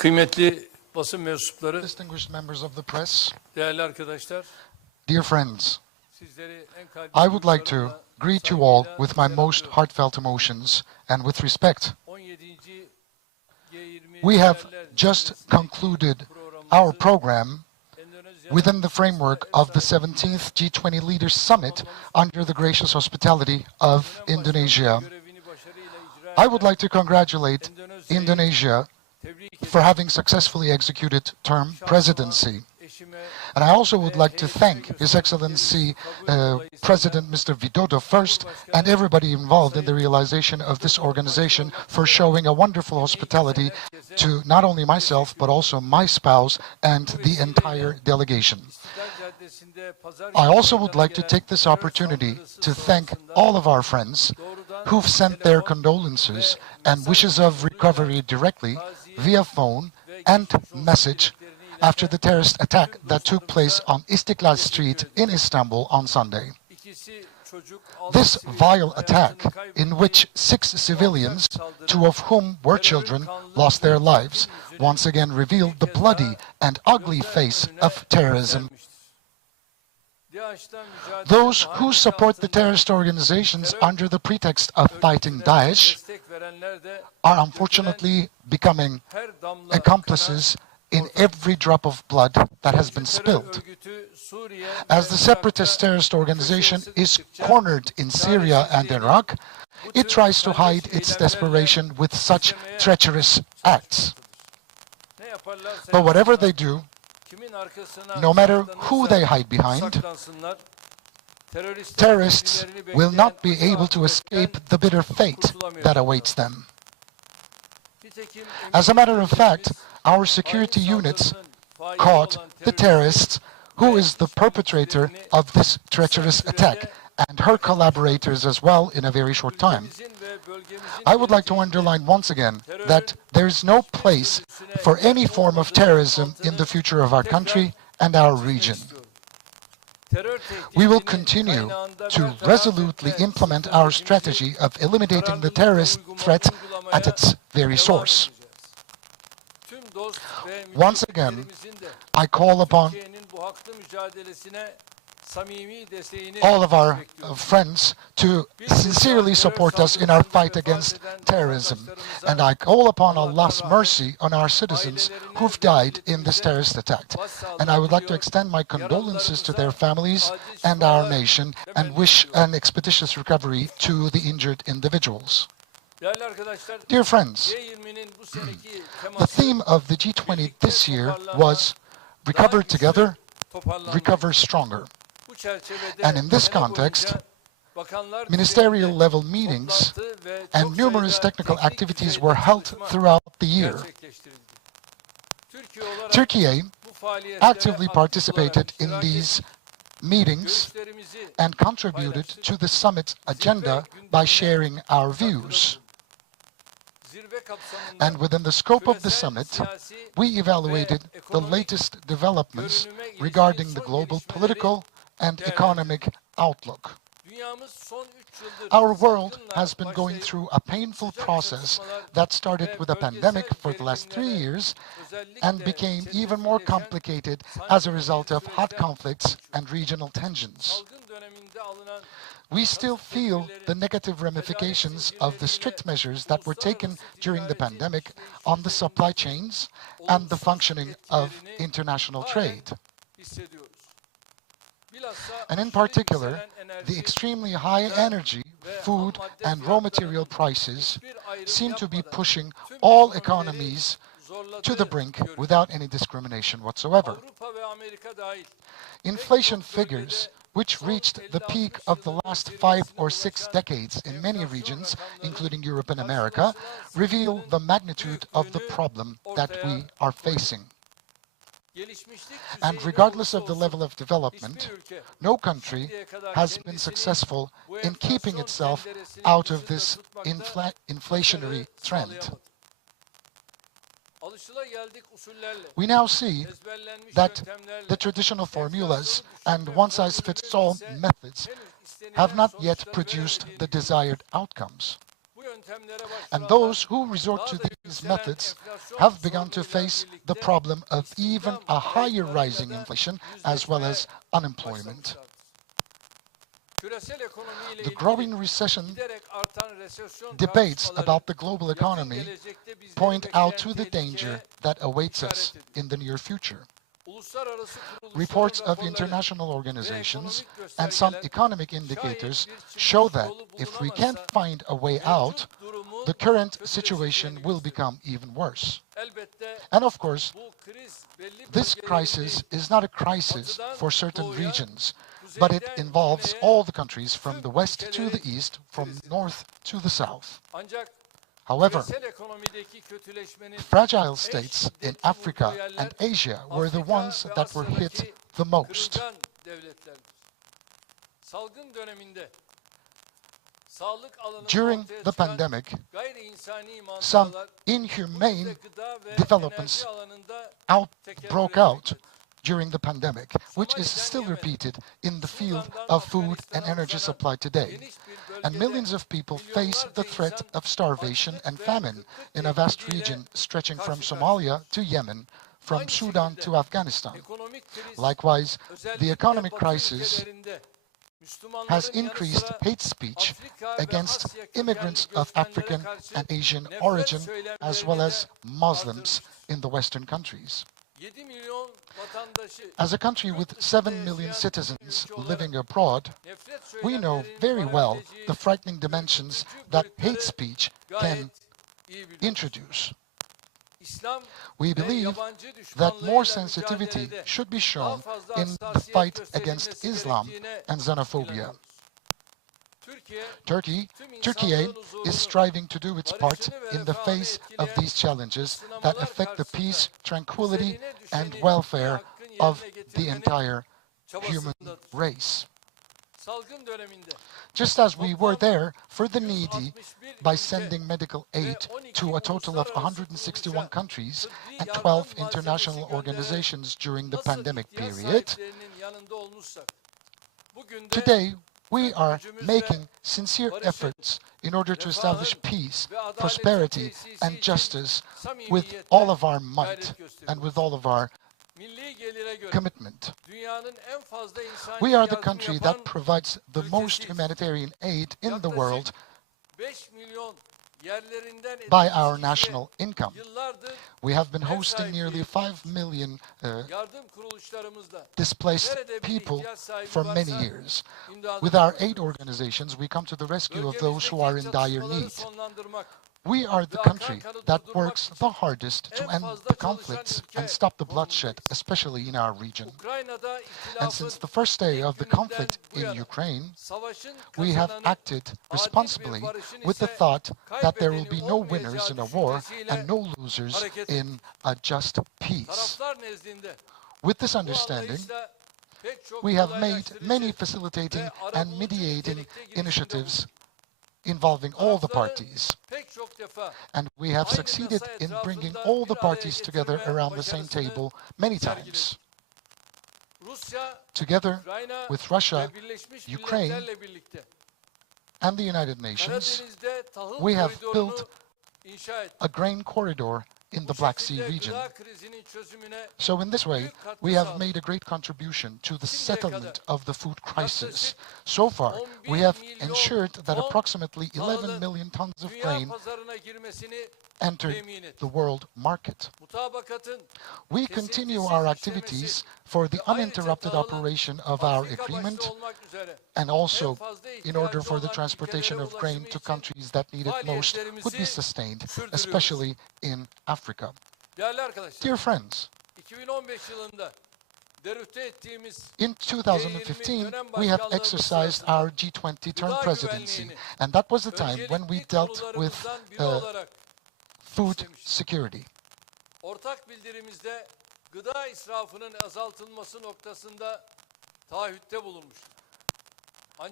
Kıymetli basın mensupları, Distinguished members of the press, değerli arkadaşlar, dear friends, sizleri en kalbi I would like to duygularımla, greet you all saygıyla with my most selamlıyorum. heartfelt emotions and with respect. 17. G20 We have Liderler just Zirvesi'ndeki concluded programımızı our program Endonezya'da within the framework ev of the sahipliği 17th G20 Leaders Summit under the gracious hospitality of Indonesia. görevini başarıyla icra I would like to congratulate Indonesia tebrik for having successfully executed term presidency. eşime And I also would like to thank His Excellency President Mr. Widodo first and everybody involved in the realization of this organization for showing a wonderful hospitality to not only myself but also my spouse and the entire delegation. I also would like to take this opportunity to thank all of our friends who've sent their condolences and wishes of recovery directly via phone and message after the terrorist attack that took place on Istiklal Street in Istanbul on Sunday. This vile attack, in which 6 civilians, 2 of whom were children, lost their lives, once again revealed the bloody and ugly face of terrorism. Those who support the terrorist organizations under the pretext of fighting Daesh are unfortunately becoming accomplices in every drop of blood that has been spilled. As the separatist terrorist organization is cornered in Syria and Iraq, it tries to hide its desperation with such treacherous acts. But whatever they do, no matter who they hide behind, terrorists will not be able to escape the bitter fate that awaits them. As a matter of fact, our security units caught the terrorist who is the perpetrator of this treacherous attack and her collaborators as well in a very short time. I would like to underline once again that there is no place for any form of terrorism in the future of our country and our region. We will continue to resolutely implement our strategy of eliminating the terrorist threat at its very source. Once again, I call upon all of our friends to sincerely support us in our fight against terrorism. And I call upon Allah's mercy on our citizens who've died in this terrorist attack. And I would like to extend my condolences to their families and our nation and wish an expeditious recovery to the injured individuals. Dear friends, the theme of the G20 this year was Recover Together, Recover Stronger. And in this context, ministerial level meetings and numerous technical activities were held throughout the year. Turkey actively participated in these meetings and contributed to the summit agenda by sharing our views. And within the scope of the summit, we evaluated the latest developments regarding the global political and economic outlook. Our world has been going through a painful process that started with a pandemic for the last 3 years and became even more complicated as a result of hot conflicts and regional tensions. We still feel the negative ramifications of the strict measures that were taken during the pandemic on the supply chains and the functioning of international trade. And in particular, the extremely high energy, food, and raw material prices seem to be pushing all economies to the brink without any discrimination whatsoever. Inflation figures, which reached the peak of the last 5 or 6 decades in many regions, including Europe and America, reveal the magnitude of the problem that we are facing. And regardless of the level of development, no country has been successful in keeping itself out of this inflationary trend. We now see that the traditional formulas and one-size-fits-all methods have not yet produced the desired outcomes. And those who resort to these methods have begun to face the problem of even a higher rising inflation as well as unemployment. The growing recession debates about the global economy point out to the danger that awaits us in the near future. Reports of international organizations and some economic indicators show that if we can't find a way out, the current situation will become even worse. And of course, this crisis is not a crisis for certain regions, but it involves all the countries from the west to the east, from north to the south. However, fragile states in Africa and Asia were the ones that were hit the most. During the pandemic, some inhumane developments broke out during the pandemic, which is still repeated in the field of food and energy supply today. And millions of people face the threat of starvation and famine in a vast region stretching from Somalia to Yemen, from Sudan to Afghanistan. Likewise, the economic crisis has increased hate speech against immigrants of African and Asian origin, as well as Muslims in the Western countries. As a country with 7 million citizens living abroad, we know very well the frightening dimensions that hate speech can introduce. We believe that more sensitivity should be shown in the fight against Islam and xenophobia. Turkey is striving to do its part in the face of these challenges that affect the peace, tranquility, and welfare of the entire human race. Just as we were there for the needy by sending medical aid to a total of 161 countries and 12 international organizations during the pandemic period, today we are making sincere efforts in order to establish peace, prosperity, and justice with all of our might and with all of our commitment. We are the country that provides the most humanitarian aid in the world by our national income. We have been hosting nearly 5 million displaced people for many years. With our aid organizations, we come to the rescue of those who are in dire need. We are the country that works the hardest to end the conflicts and stop the bloodshed, especially in our region. And since the first day of the conflict in Ukraine, we have acted responsibly with the thought that there will be no winners in a war and no losers in a just peace. With this understanding, we have made many facilitating and mediating initiatives involving all the parties. And we have succeeded in bringing all the parties together around the same table many times. Together with Russia, Ukraine, and the United Nations, we have built a grain corridor in the Black Sea region. So in this way, we have made a great contribution to the settlement of the food crisis. So far, we have ensured that approximately 11 million tons of grain entered the world market. We continue our activities for the uninterrupted operation of our agreement, and also in order for the transportation of grain to countries that need it most would be sustained, especially in Africa. Dear friends, in 2015, we have exercised our G20 term presidency, and that was the time when we dealt with food security. Ortak bildirimizde gıda israfının azaltılması noktasında taahhütte bulunmuştuk.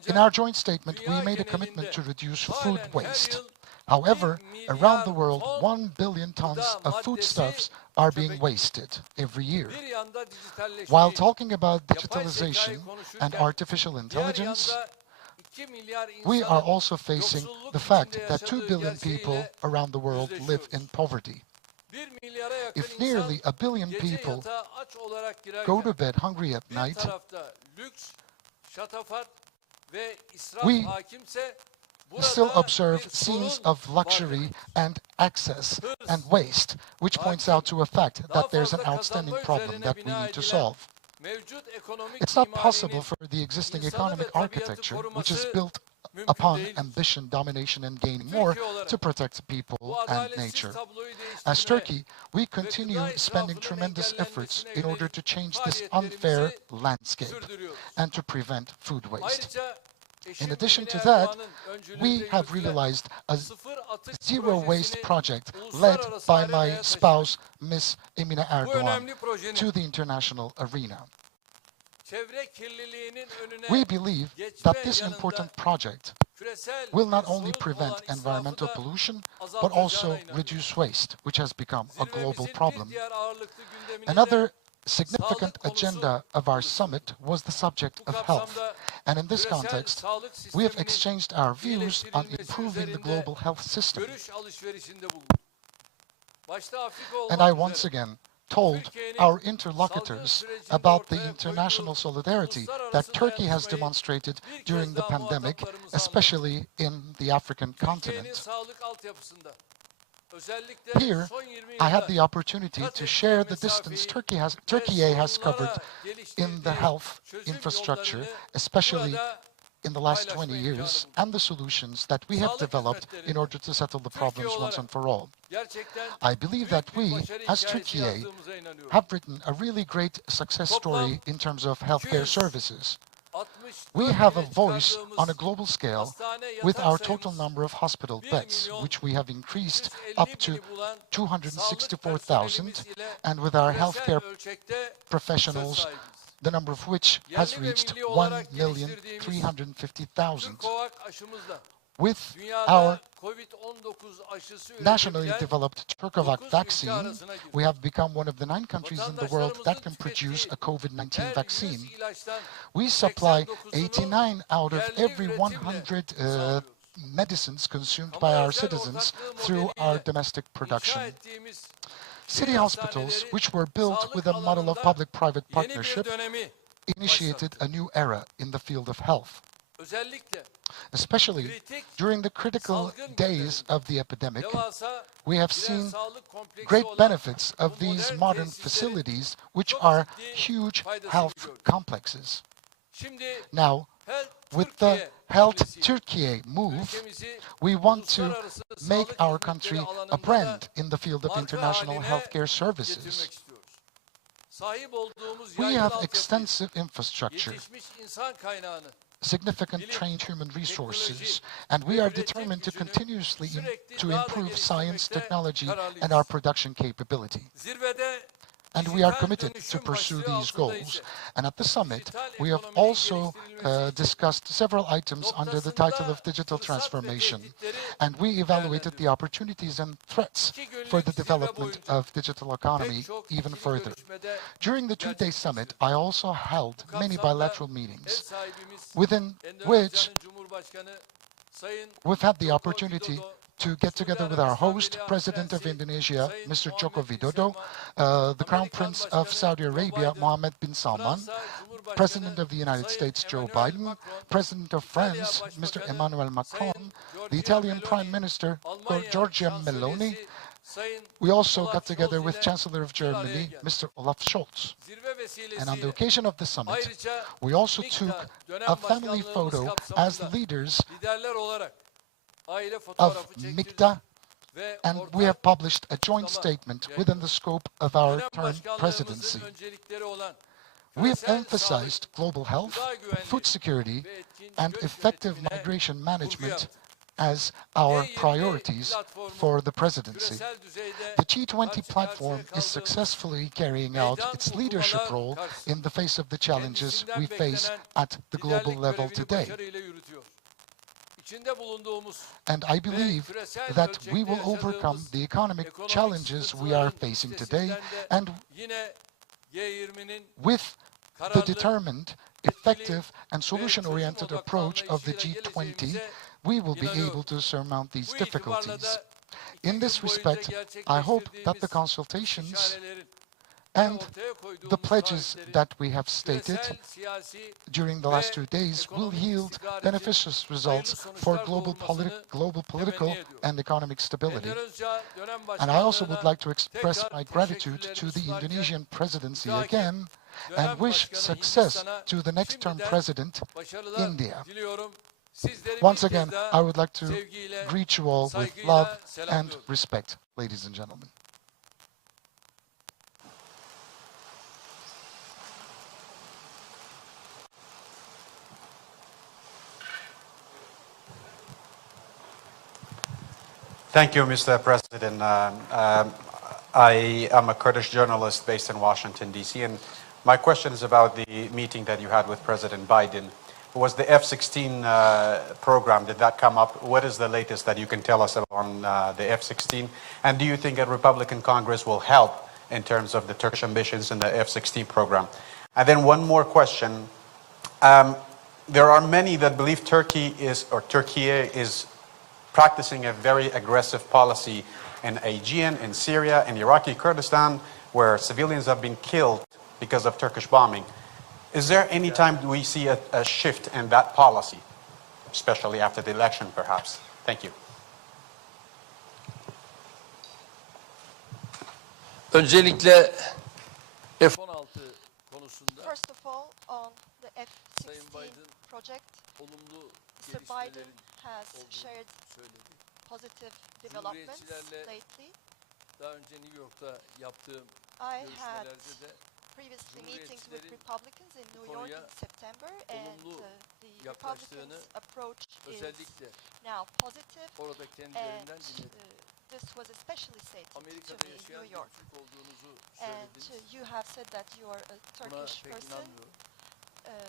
In our joint statement, we made a commitment to reduce food waste. However, around the world, 1 billion tons of foodstuffs are being wasted every year. While talking about digitalization and artificial intelligence, we are also facing the fact that 2 billion people around the world live in poverty. If nearly 1 billion people go to bed hungry at night, we still observe scenes of luxury and excess and waste, which points out to a fact that there's an outstanding problem that we need to solve. It's not possible for the existing economic architecture, which is built upon ambition, domination, and gaining more, to protect people and nature. As Turkey, we continue spending tremendous efforts in order to change this unfair landscape and to prevent food waste. In addition to that, we have realized a zero waste project led by my spouse, Ms. Emine Erdogan, to the international arena. We believe that this important project will not only prevent environmental pollution, but also reduce waste, which has become a global problem. Another significant agenda of our summit was the subject of health. And in this context, we have exchanged our views on improving the global health system. And I once again told our interlocutors about the international solidarity that Turkey has demonstrated during the pandemic, especially in the African continent. Here, I had the opportunity to share the distance Turkey has covered in the health infrastructure, especially in the last 20 years, and the solutions that we have developed in order to settle the problems once and for all. I believe that we, as Turkey, have written a really great success story in terms of healthcare services. We have a voice on a global scale with our total number of hospital beds, which we have increased up to 264,000, and with our healthcare professionals, the number of which has reached 1,350,000. With our nationally developed Turkovac vaccine, we have become one of the 9 countries in the world that can produce a COVID-19 vaccine. We supply 89 out of every 100 medicines consumed by our citizens through our domestic production. City hospitals, which were built with a model of public-private partnership, initiated a new era in the field of health. Especially during the critical days of the epidemic, we have seen great benefits of these modern facilities, which are huge health complexes. Now, with the Health Turkey move, we want to make our country a brand in the field of international healthcare services. We have extensive infrastructure, significant trained human resources, and we are determined to continuously improve science, technology, and our production capability. And we are committed to pursue these goals. And at the summit, we have also discussed several items under the title of digital transformation. And we evaluated the opportunities and threats for the development of digital economy even further. During the 2-day summit, I also held many bilateral meetings, within which we've had the opportunity to get together with our host, President of Indonesia, Mr. Joko Widodo, the Crown Prince of Saudi Arabia, Mohammed bin Salman, President of the United States, Joe Biden, President of France, Mr. Emmanuel Macron, the Italian Prime Minister, Giorgia Meloni. We also got together with Chancellor of Germany, Mr. Olaf Scholz. And on the occasion of the summit, we also took a family photo as leaders of MICTA, and we have published a joint statement within the scope of our term presidency. We have emphasized global health, food security, and effective migration management as our priorities for the presidency. The G20 platform is successfully carrying out its leadership role in the face of the challenges we face at the global level today. And I believe that we will overcome the economic challenges we are facing today, and with the determined effective and solution-oriented approach of the G20, we will be able to surmount these difficulties. In this respect, I hope that the consultations and the pledges that we have stated during the last 2 days will yield beneficial results for global political and economic stability. And I also would like to express my gratitude to the Indonesian presidency again and wish success to the next term president, India. Once again, I would like to greet you all with love and respect, ladies and gentlemen. Thank you, Mr. President. I am a Kurdish journalist based in Washington, D.C., and my question is about the meeting that you had with President Biden. Was the F-16 program, did that come up? What is the latest that you can tell us on the F-16? And do you think a Republican Congress will help in terms of the Turkish ambitions in the F-16 program? And then one more question. There are many that believe Turkey is practicing a very aggressive policy in Aegean, in Syria, in Iraqi Kurdistan, where civilians have been killed because of Turkish bombing. Is there any time we see a shift in that policy, especially after the election, perhaps? Thank you. Öncelikle F-16 konusunda First of all, on the Sayın F-16 Biden project, olumlu Mr. Biden gelişmelerin has olduğunu shared söyledi. positive developments Cumhuriyetçilerle lately. Daha önce New York'ta yaptığım I had görüşmelerde de previously meetings with Cumhuriyetçilerin Republicans in New York konuya in September, and olumlu the yaklaştığını, Republicans' approach is özellikle now positive, orada and kendilerinden dinledim. this was especially stated to Amerika'da me in yaşayan New bir York. Türk olduğunuzu And söylediniz. you have said that you are a Buna Turkish pek person inanmıyorum.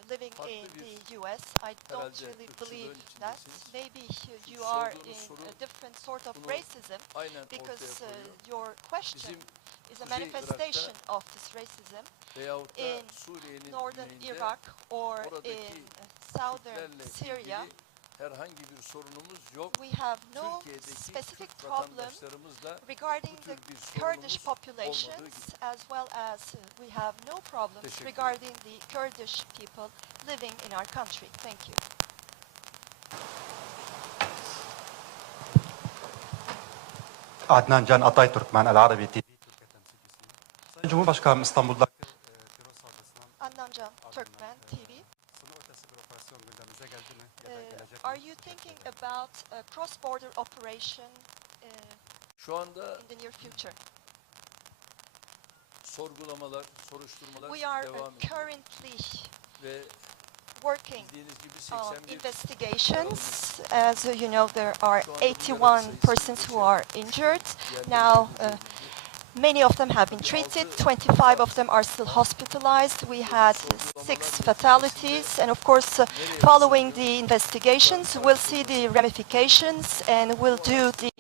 living Farklı in bir the US. I don't herhalde really ırkçılığın believe that. içindesiniz. Maybe you Çünkü are sorduğunuz in soru a different sort of bunu racism, aynen ortaya because koyuyor. your question Bizim is a Kuzey manifestation of this racism veyahut da in Suriye'nin northern güneyinde Iraq or oradaki in southern Türklerle Syria. ilgili herhangi bir sorunumuz yok. We have no Türkiye'deki specific Kürt problem vatandaşlarımızla regarding bu the tür bir Kurdish sorunumuz olmadığı populations, gibi. as well as we have no problems Teşekkür regarding the Kurdish people living in our country. Thank you. Adnan Can Atay Türkmen El Arabi TV Türkiye temsilcisiyim. Sayın Cumhurbaşkanım, İstanbul'daki terör saldırısından Adnan Can, Turkmen TV. sınır ötesi bir operasyon gündemimize geldi mi? Ya da gelecek Are mi? you thinking about a cross-border operation Şu anda in the near future? sorgulamalar, soruşturmalar We are devam ediyor. currently Ve working bildiğiniz gibi on 81 investigations. As you know, there are 81 persons who are injured. Now, many of them have been treated. 25 of them are still hospitalized. We had 6 fatalities. And of course, following the investigations, we'll see the ramifications and we'll do the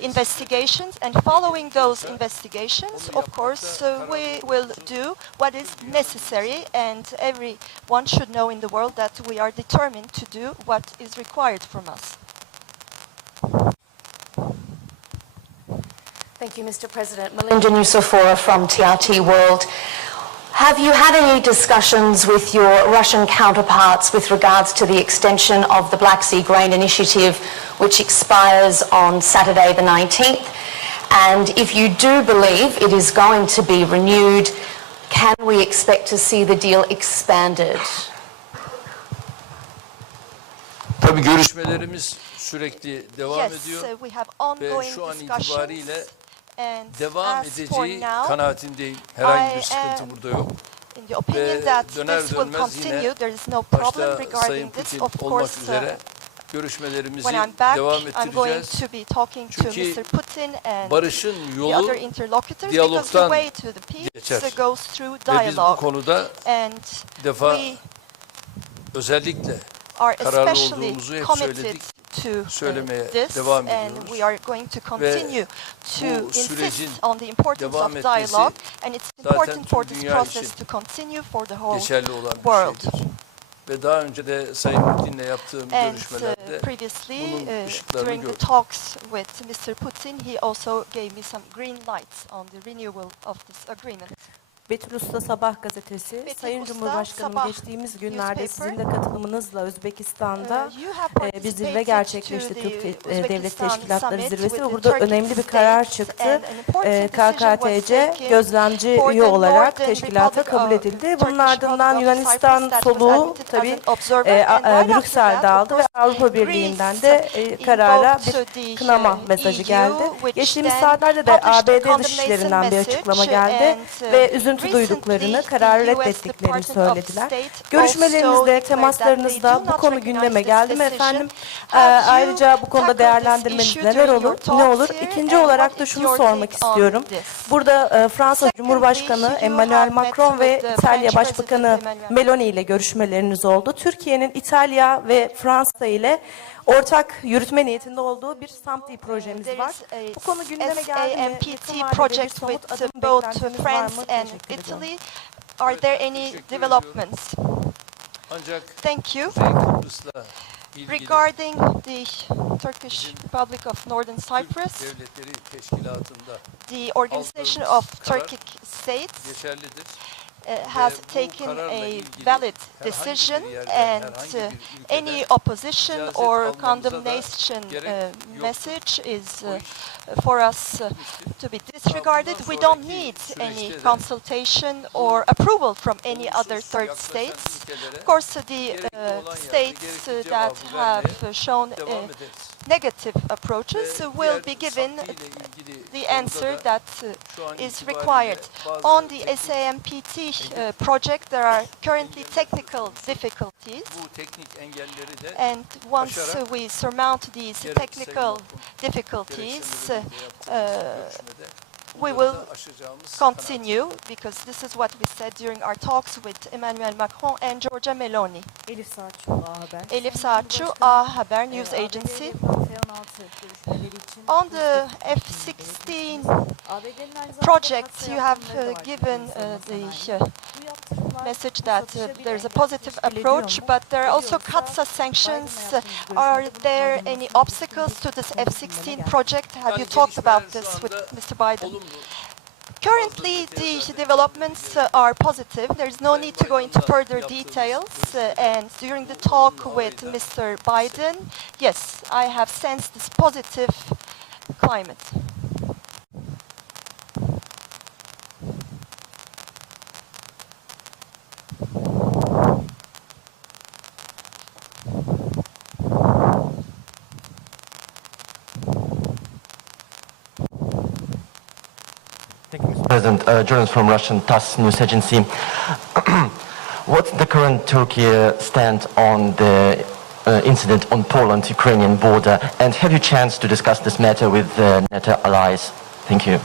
investigations. And following those investigations, of course, we will do what is necessary. And everyone should know in the world that we are determined to do what is required from us. Thank you, Mr. President. Melinda Nusafora from TRT World. Have you had any discussions with your Russian counterparts with regards to the extension of the Black Sea Grain Initiative, which expires on Saturday the 19th? And if you do believe it is going to be renewed, can we expect to see the deal expanded? Tabii görüşmelerimiz sürekli devam Yes, ediyor we have ve ongoing şu an discussions. itibariyle And devam as for edeceği now, kanaatindeyim. Herhangi I bir sıkıntı am burada yok. in the opinion that döner this will dönmez continue. yine There is no problem Başta Sayın regarding this. Putin Of olmak course, üzere görüşmelerimizi when I'm back, devam I'm going ettireceğiz. to be talking to Çünkü Mr. Putin and Barışın the yolu other interlocutors, because the diyalogtan way to the peace geçer. goes through Ve biz bu dialogue. konuda And bir defa we özellikle are kararlı especially olduğumuzu hep committed söyledik. to Söylemeye this, devam and ediyoruz. we are going to continue to bu sürecin insist on the importance devam of etmesi dialogue, and it's zaten important for tüm this dünya process için to continue for the whole geçerli olan bir world. şeydir. ve daha önce de Sayın Putin'le yaptığım And görüşmelerde previously, bunun ışıklarını during the gördüm. talks with Mr. Putin, he also gave me some green lights on the renewal of this agreement. Betül Usta Sabah gazetesi, Betül Sayın Usta Cumhurbaşkanım Sabah geçtiğimiz günlerde newspaper. sizin de katılımınızla Özbekistan'da You have bir zirve participated gerçekleşti, to Türk the Devlet Uzbekistan Teşkilatları Summit Zirvesi with ve the burada Turkic önemli bir karar states, çıktı. and an important decision was KKTC taken gözlemci for üye the olarak Northern teşkilata Republic kabul of- edildi. Bunun Turkish ardından Republic of Yunanistan Cyprus that was soluğu admitted as tabii an observer, and right after Brüksel'de that, aldı of ve course, Avrupa Birliği'nden de Greece karara invoked bir the, kınama mesajı EU, geldi. which Geçtiğimiz then saatlerde de published a ABD condemnation Dışişleri'nden bir message, açıklama geldi and, ve üzüntü recently duyduklarını, the kararı US reddettiklerini Department of söylediler. State Görüşmelerinizde, also declared that temaslarınızda they do bu not konu recognize gündeme this geldi mi decision. efendim? Have you Ayrıca bu konuda tackled this değerlendirmeniz issue neler during your olur? Ne olur? talks here, İkinci and olarak what da is şunu your sormak take on istiyorum. this? Burada Fransa Secondly, Cumhurbaşkanı you Emmanuel have Macron met ve with the İtalya French Başbakanı President Emmanuel Meloni ile görüşmeleriniz oldu. Türkiye'nin İtalya ve Fransa ile ortak yürütme niyetinde olduğu bir SAMP projemiz There var. is a Bu konu gündeme geldi mi? SAMPT Yakın vadede bir project somut with adım both beklentiniz var France mı? and Teşekkür ediyorum. Italy. Are there any Teşekkür developments? Ancak Thank you. Kuzey Kıbrıs'la ilgili Regarding the Turkish Republic of Northern Türk Cyprus, Devletleri Teşkilatı'nda the Organization aldığımız of karar Turkic States geçerlidir. has bu taken kararla a ilgili valid herhangi bir decision, yerden, and herhangi bir ülkeden any opposition icazet or almamıza da condemnation gerek yoktur. message is Bu iş for us to be disregarded. We don't need any consultation or approval from any other third states. Of course, the states that have shown devam ederiz. negative approaches will be given the answer that is required. On the SAMPT project, there are currently technical difficulties, Bu teknik engelleri de and once we surmount these technical difficulties, we will continue, because this is what we said during our talks with Emmanuel Macron and Giorgia Meloni. Elif Saatçı, A Haber. Elif Saatçu, A Haber News Agency. On the F-16 project, you have given the message that there's a positive approach, but there are also CATSA sanctions. Are there any obstacles to this F-16 project? Have you talked about this with Mr. Biden? Currently, the developments are positive. There's no need to go into further details. And during the talk with Mr. Biden, yes, I have sensed this positive climate. Thank you, Mr. President. Journalist from Russian TASS news agency. What's the current Turkey stand on the incident on Poland-Ukrainian border, and have you chance to discuss this matter with NATO allies? Thank you.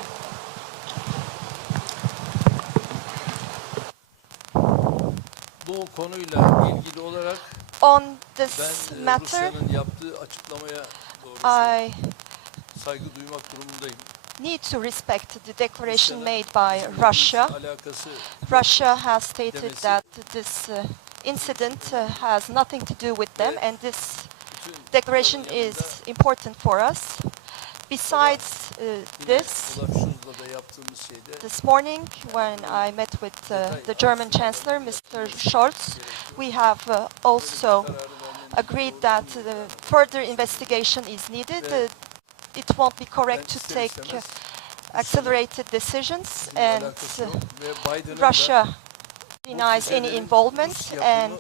Bu konuyla ilgili olarak On this ben matter, Rusya'nın yaptığı açıklamaya doğrusu I saygı duymak durumundayım. need to respect the declaration made by Russia. Alakası Russia has stated that this incident has nothing to do with them, and this declaration is important for us. Besides this, Olaf Scholz'la da yaptığımız şeyde this morning when I met with the German Chancellor, Mr. Scholz, we have also agreed that further investigation is needed. It won't be correct to take accelerated decisions, and Russia denies any involvement, and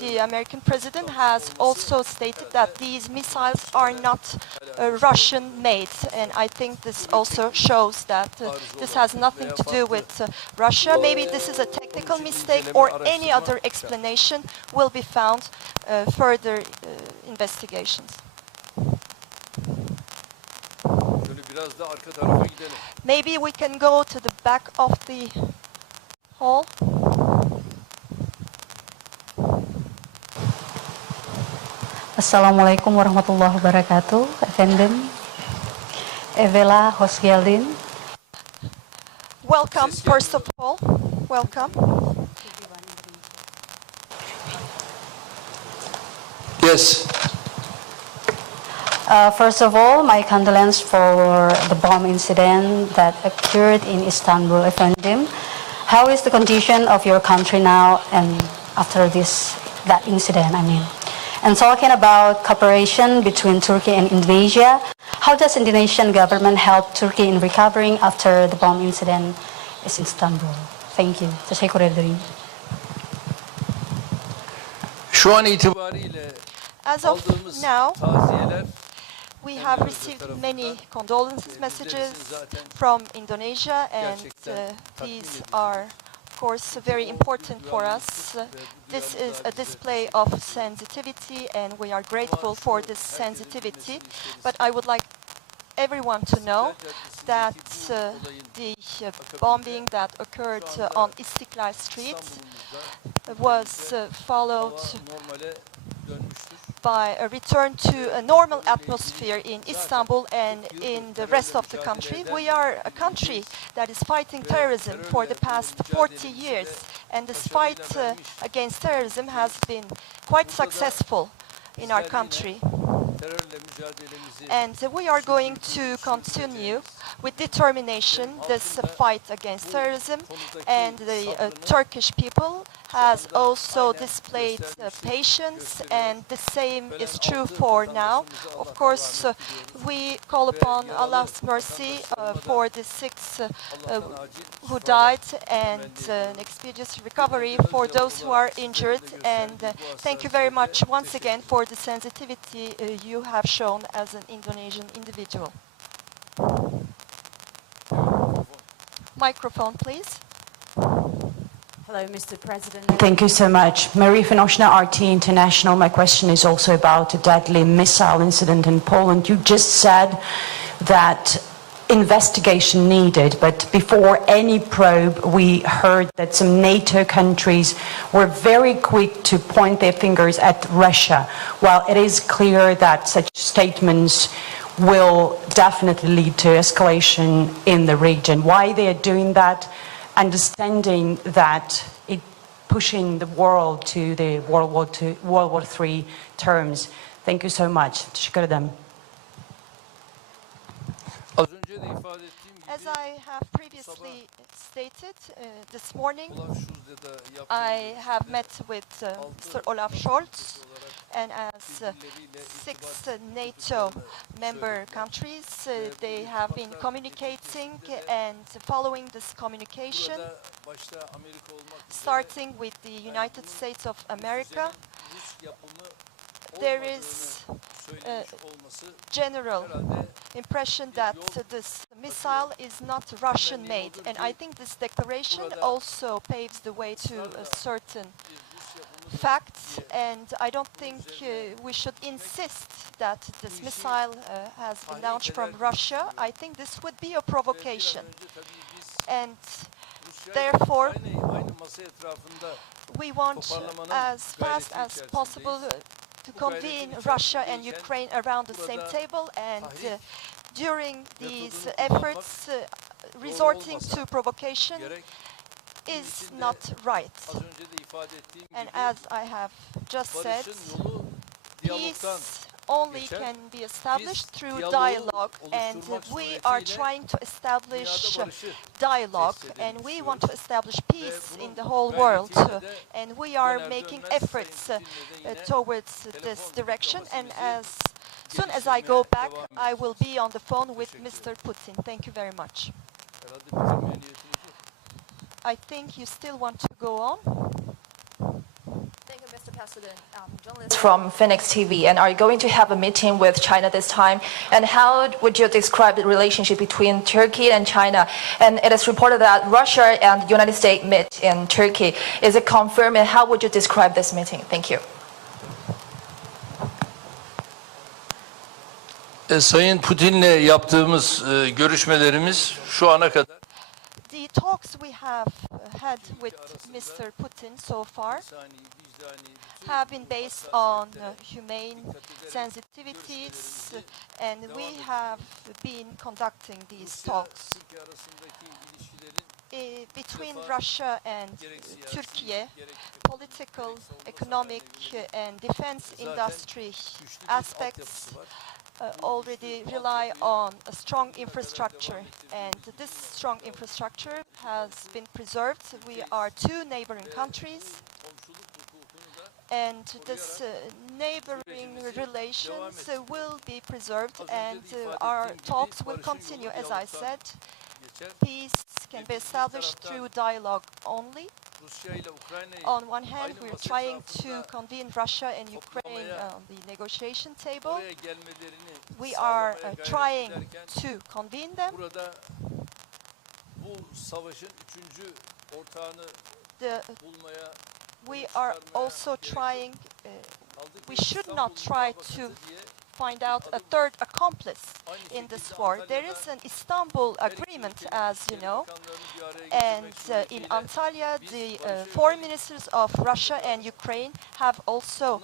the American president has also stated that these missiles are not Russian-made, and I think this also shows that this has nothing to do with Russia. Maybe this is a technical mistake, or any other explanation will be found further investigations. şöyle biraz da arka tarafa gidelim. Maybe we can go to the back of the hall. Assalamualaikum warahmatullahi wabarakatuh. Efendim, Evela Hosgeldin. Welcome, first of all. Welcome. Yes. First of all, my condolence for the bomb incident that occurred in Istanbul, Efendim. How is the condition of your country now and after that incident, I mean? And talking about cooperation between Turkey and Indonesia, how does Indonesian government help Turkey in recovering after the bomb incident in Istanbul? Thank you. Teşekkür ederim. Şu an itibariyle As of aldığımız now, taziyeler we have received many condolences messages from Indonesia, and these are, of course, very important for us. This is a display of sensitivity, and we are grateful for this sensitivity. But I would like everyone to know that the bombing that occurred on Istiklal Street was followed by a return to a normal atmosphere in Istanbul and in the rest of the country. We are a country that is fighting terrorism for the past 40 years, and this fight against terrorism has been quite successful in our country. And we are going to continue with determination this fight against terrorism, and the Turkish people has also displayed patience, and the same is true for now. Of course, we call upon Allah's mercy for the 6 who died, and an expeditious recovery for those who are injured. And thank you very much once again for the sensitivity you have shown as an Indonesian individual. Microphone, please. Hello, Mr. President. Thank you so much. Marie Vanoshna, RT International. My question is also about a deadly missile incident in Poland. You just said that investigation needed, but before any probe, we heard that some NATO countries were very quick to point their fingers at Russia. While it is clear that such statements will definitely lead to escalation in the region. Why they are doing that? Understanding that it pushing the world to the World War III terms. Thank you so much. Teşekkür ederim. As I have previously stated, this morning I have met with Mr. Olaf Scholz, and as 6 NATO member countries, they have been communicating, and following this communication, starting with the United States of America, there is a general impression that this missile is not Russian-made, and I think this declaration also paves the way to a certain fact, and I don't think we should insist that this missile has been launched from Russia. I think this would be a provocation, and therefore we want as fast as possible to convene Russia and Ukraine around the same table, and during these efforts, resorting to provocation is not right. And as I have just said, peace only can be established through dialogue, and we are trying to establish dialogue, and we want to establish peace in the whole world, and we are making efforts towards this direction, and as soon as I go back, I will be on the phone with Mr. Putin. Thank you very much. I think you still want to go on. Thank you, Mr. President. Journalists from Phoenix TV, and are you going to have a meeting with China this time? And how would you describe the relationship between Turkey and China? And it is reported that Russia and the United States met in Turkey. Is it confirmed, and how would you describe this meeting? Thank you. Sayın Putin'le yaptığımız görüşmelerimiz şu ana kadar The talks we have had with Mr. Putin so far have been based on humane sensitivities, and we have been conducting these talks between Russia and Turkey, political, economic, and defense industry aspects already rely on a strong infrastructure, and this strong infrastructure has been preserved. We are two neighboring countries, and this neighboring relations will be preserved, and our talks will continue. As I said, peace can be established through dialogue only. On one hand, we're trying to convene Russia and Ukraine on the negotiation table. We are trying to convene them. We are also trying, we should not try to find out a third accomplice in this war. There is an Istanbul agreement, as you know, and in Antalya, the foreign ministers of Russia and Ukraine have also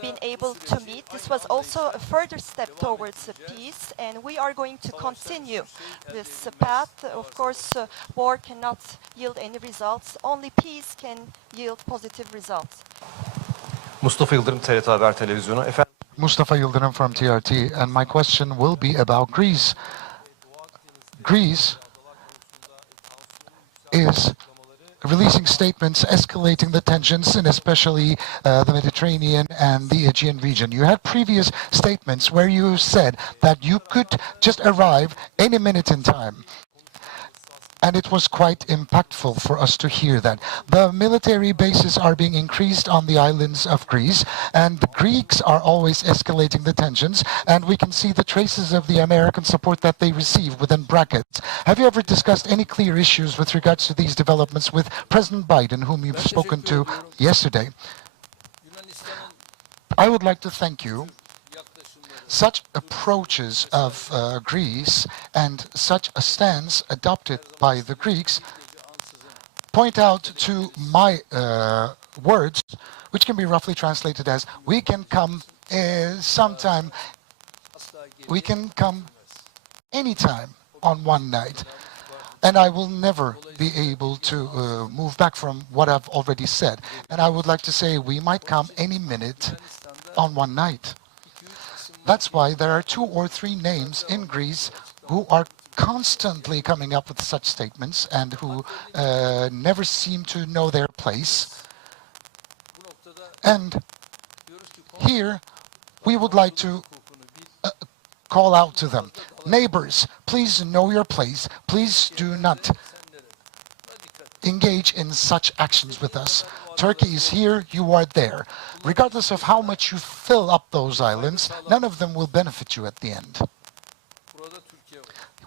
been able to meet. This was also a further step towards peace, and we are going to continue this path. Of course, war cannot yield any results. Only peace can yield positive results. Mustafa Yıldırım, TRT Haber Televizyonu. Efendim, Mustafa Yıldırım from TRT, and my question will be about Greece. Greece is releasing statements escalating the tensions in especially the Mediterranean and the Aegean region. You had previous statements where you said that you could just arrive any minute in time. And it was quite impactful for us to hear that. The military bases are being increased on the islands of Greece, and the Greeks are always escalating the tensions, and we can see the traces of the American support that they receive within brackets. Have you ever discussed any clear issues with regards to these developments with President Biden, whom you've spoken to yesterday? I would like to thank you. Such approaches of Greece and such a stance adopted by the Greeks point out to my words, which can be roughly translated as, we can come sometime, we can come anytime on one night. And I will never be able to move back from what I've already said. And I would like to say we might come any minute on one night. That's why there are 2 or 3 names in Greece who are constantly coming up with such statements and who never seem to know their place. And here we would like to call out to them. Neighbors, please know your place. Please do not engage in such actions with us. Turkey is here, you are there. Regardless of how much you fill up those islands, none of them will benefit you at the end.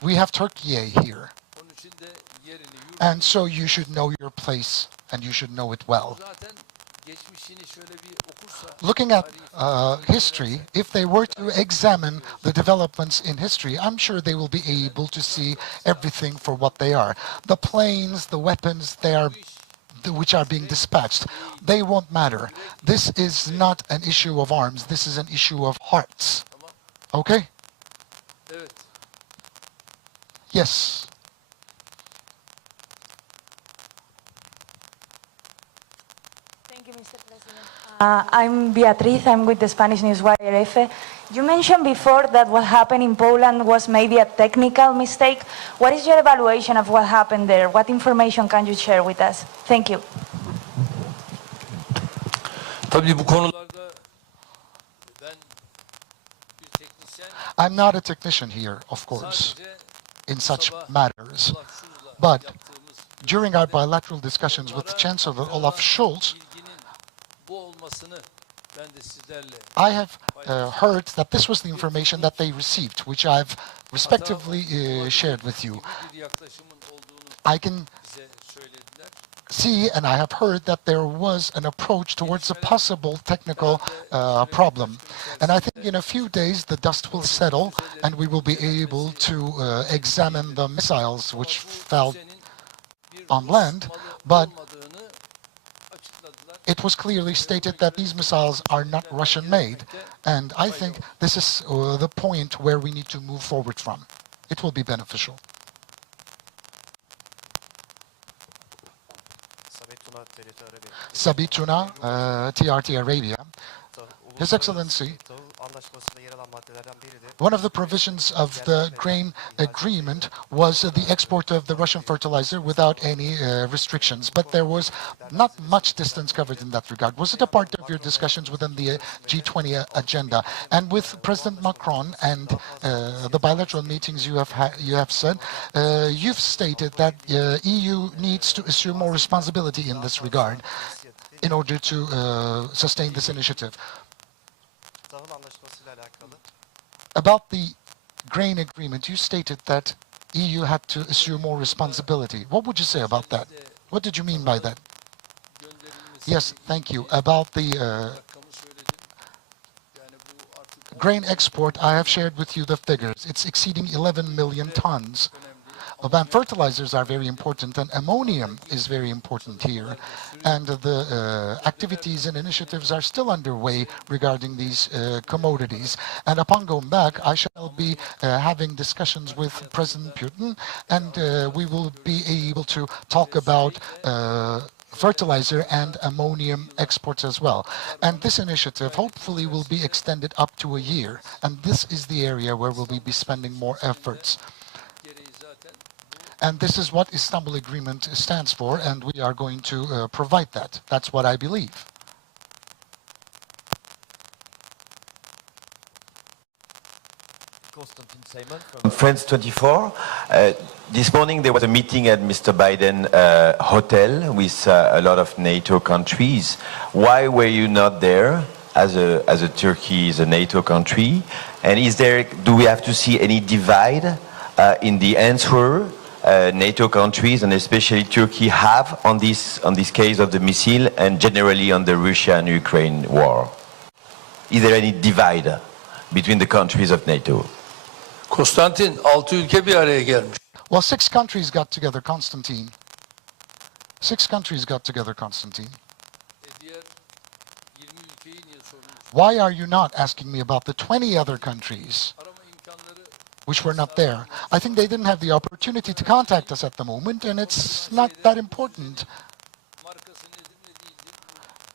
We have Turkey here. And so you should know your place, and you should know it well. Looking at history, if they were to examine the developments in history, I'm sure they will be able to see everything for what they are. The planes, the weapons, which are being dispatched, they won't matter. This is not an issue of arms, this is an issue of hearts. Okay? Yes. Thank you, Mr. President. I'm Beatriz, I'm with the Spanish news wire EFE. You mentioned before that what happened in Poland was maybe a technical mistake. What is your evaluation of what happened there? What information can you share with us? Thank you. Tabii bu konularda ben bir teknisyen, I'm not a technician here, of course, in such matters. But during our bilateral discussions with Chancellor Olaf Scholz, I have heard that this was the information that they received, which I've respectively shared with you. I can see and I have heard that there was an approach towards a possible technical problem. And I think in a few days the dust will settle and we will be able to examine the missiles which fell on land. But it was clearly stated that these missiles are not Russian-made. And I think this is the point where we need to move forward from. It will be beneficial. Sabituna, TRT Arabia. His Excellency, one of the provisions of the grain agreement was the export of the Russian fertilizer without any restrictions, but there was not much distance covered in that regard. Was it a part of your discussions within the G20 agenda? And with President Macron and the bilateral meetings you have said, you've stated that EU needs to assume more responsibility in this regard in order to sustain this initiative. About the grain agreement, you stated that EU had to assume more responsibility. What would you say about that? What did you mean by that? Yes, thank you. About the grain export, I have shared with you the figures. It's exceeding 11 million tons. Fertilizers are very important, and ammonium is very important here. And the activities and initiatives are still underway regarding these commodities. And upon going back, I shall be having discussions with President Putin, and we will be able to talk about fertilizer and ammonium exports as well. And this initiative hopefully will be extended up to a year. And this is the area where we'll be spending more efforts. And this is what Istanbul Agreement stands for, and we are going to provide that. That's what I believe. From France 24. This morning there was a meeting at Mr. Biden hotel with a lot of NATO countries. Why were you not there as a Turkey, as a NATO country? And do we have to see any divide in the answer NATO countries and especially Turkey have on this case of the missile and generally on the Russia and Ukraine war? Is there any divide between the countries of NATO? Konstantin, 6 ülke bir araya gelmiş. Well, 6 countries got together, Constantine. 6 countries got together, Constantine. Why are you not asking me about the 20 other countries which were not there? I think they didn't have the opportunity to contact us at the moment, and it's not that important.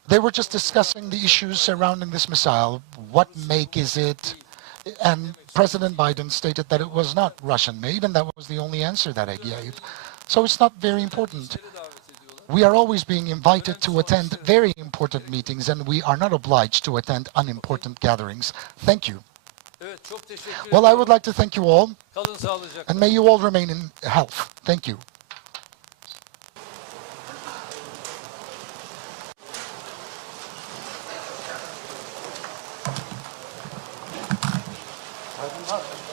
They were just discussing the issues surrounding this missile. What make is it? And President Biden stated that it was not Russian-made, and that was the only answer that I gave. So it's not very important. We are always being invited to attend very important meetings, and we are not obliged to attend unimportant gatherings. Thank you. Well, I would like to thank you all, and may you all remain in health. Thank you. Aydın